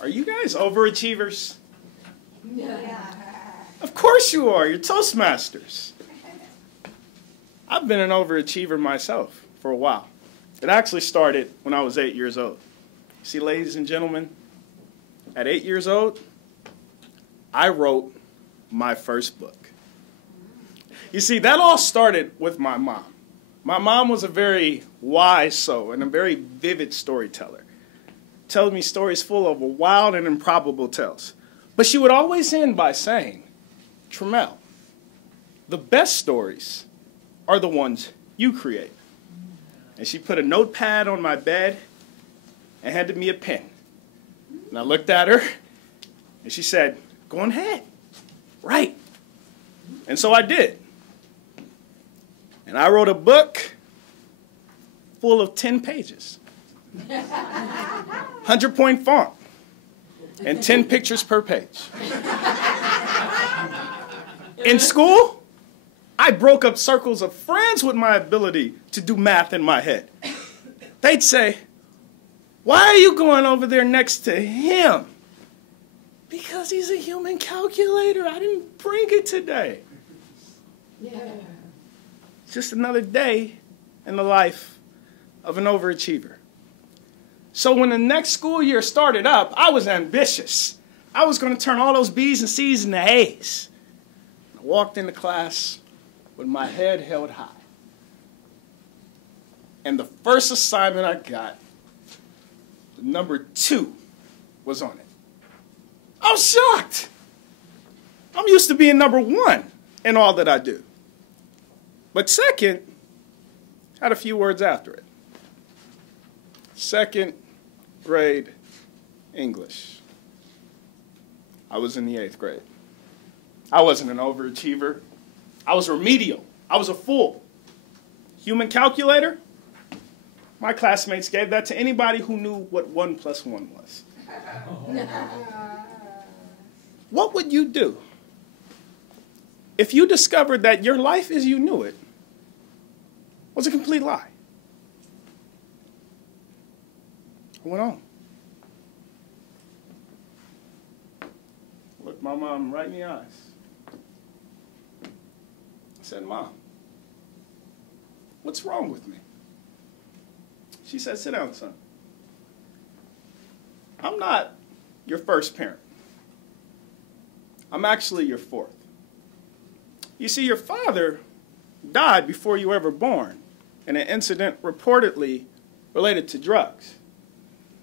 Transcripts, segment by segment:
Are you guys overachievers? Yeah. Of course you are. You're Toastmasters. I've been an overachiever myself for a while. It actually started when I was 8 years old. See, ladies and gentlemen, at 8 years old, I wrote my first book. You see, that all started with my mom. My mom was a very wise soul and a very vivid storyteller. Tells me stories full of wild and improbable tales. But she would always end by saying, Tremale, the best stories are the ones you create. And she put a notepad on my bed and handed me a pen. And I looked at her, and she said, go on ahead, write. And so I did. And I wrote a book full of 10 pages, 100-point font, and 10 pictures per page. In school, I broke up circles of friends with my ability to do math in my head. They'd say, why are you going over there next to him? Because he's a human calculator. I didn't bring it today. Yeah. It's just another day in the life of an overachiever. So when the next school year started up, I was ambitious. I was going to turn all those B's and C's into A's. I walked into class with my head held high. And the first assignment I got, number 2 was on it. I was shocked. I'm used to being number 1 in all that I do. But second had a few words after it. 2nd grade English. I was in the 8th grade. I wasn't an overachiever. I was remedial. I was a fool. Human calculator? My classmates gave that to anybody who knew what 1 + 1 was. What would you do if you discovered that your life as you knew it was a complete lie? I went on. Looked my mom right in the eyes. I said, Mom, what's wrong with me? She said, sit down, son. I'm not your first parent. I'm actually your 4th. You see, your father died before you were ever born in an incident reportedly related to drugs.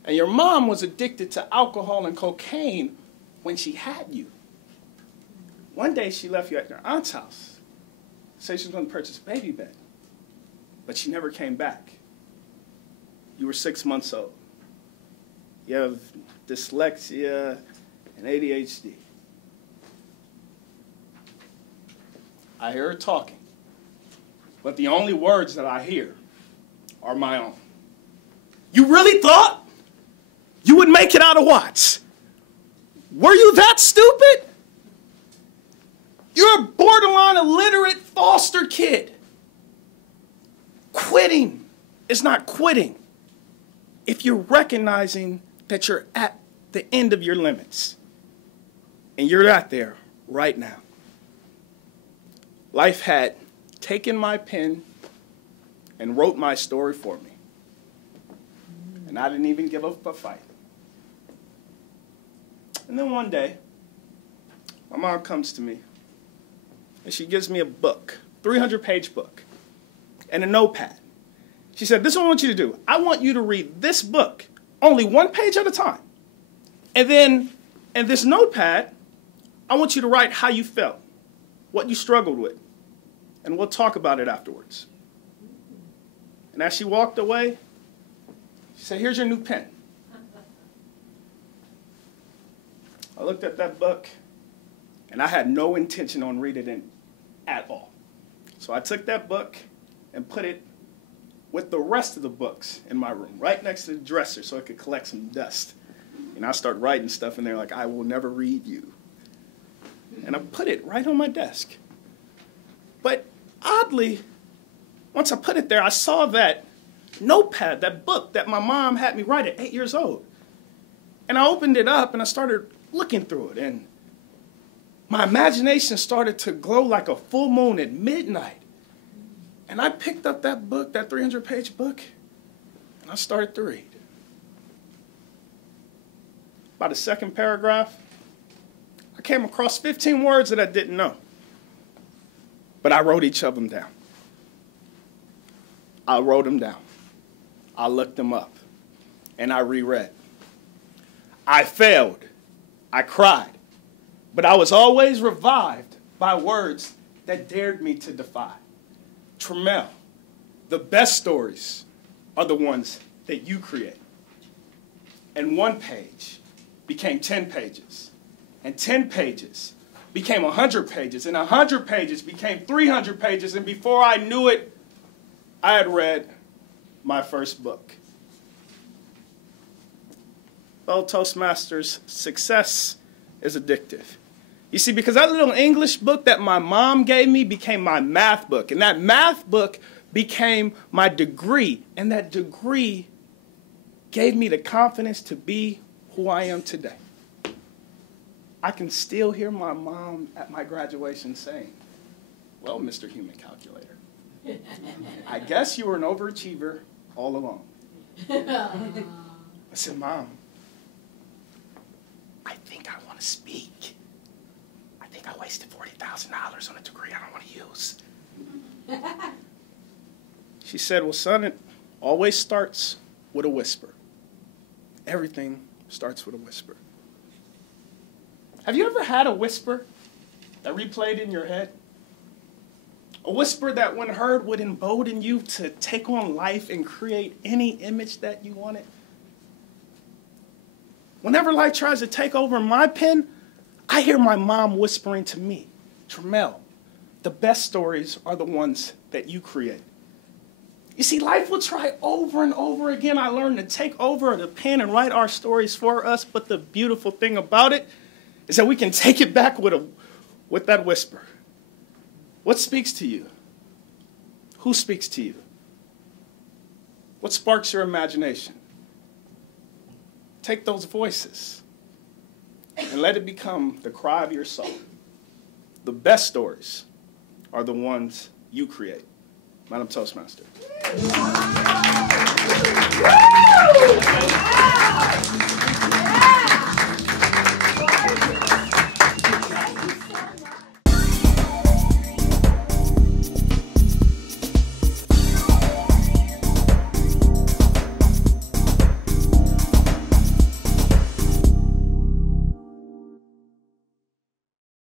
And your mom was addicted to alcohol and cocaine when she had you. One day she left you at your aunt's house. Said she was going to purchase a baby bed. But she never came back. You were 6 months old. You have dyslexia and ADHD. I hear her talking, but the only words that I hear are my own. You really thought you would make it out of Watts? Were you that stupid? You're a borderline illiterate foster kid. Quitting is not quitting if you're recognizing that you're at the end of your limits. And you're out there right now. Life had taken my pen and wrote my story for me. And I didn't even give up a fight. And then one day, my mom comes to me and she gives me a book, 300-page book, and a notepad. She said, this is what I want you to do. I want you to read this book, only 1 page at a time. And then in this notepad, I want you to write how you felt, what you struggled with, and we'll talk about it afterwards. And as she walked away, she said, here's your new pen. I looked at that book, and I had no intention on reading it at all. So I took that book and put it with the rest of the books in my room, right next to the dresser so I could collect some dust. And I start writing stuff in there like, I will never read you. And I put it right on my desk. But oddly, once I put it there, I saw that notepad, that book that my mom had me write at 8 years old. And I opened it up and I started looking through it. And my imagination started to glow like a full moon at midnight. And I picked up that book, that 300-page book, and I started to read. By the second paragraph, I came across 15 words that I didn't know. But I wrote each of them down. I wrote them down. I looked them up. And I reread. I failed. I cried. But I was always revived by words that dared me to defy. Tremale, the best stories are the ones that you create. And 1 page became 10 pages. And 10 pages became 100 pages. And 100 pages became 300 pages. And before I knew it, I had read my first book. Well, Toastmasters, success is addictive. You see, because that little English book that my mom gave me became my math book. And that math book became my degree. And that degree gave me the confidence to be who I am today. I can still hear my mom at my graduation saying, well, Mr. Human Calculator, I guess you were an overachiever all along. I said, Mom, I think I want to speak. I think I wasted $40,000 on a degree I don't want to use. She said, well, son, it always starts with a whisper. Everything starts with a whisper. Have you ever had a whisper that replayed in your head? A whisper that when heard would embolden you to take on life and create any image that you wanted? Whenever life tries to take over my pen, I hear my mom whispering to me, Tremale, the best stories are the ones that you create. You see, life will try over and over again. I learned to take over the pen and write our stories for us, but the beautiful thing about it is that we can take it back with that whisper. What speaks to you? Who speaks to you? What sparks your imagination? Take those voices and let it become the cry of your soul. The best stories are the ones you create. Madam Toastmaster. Woo!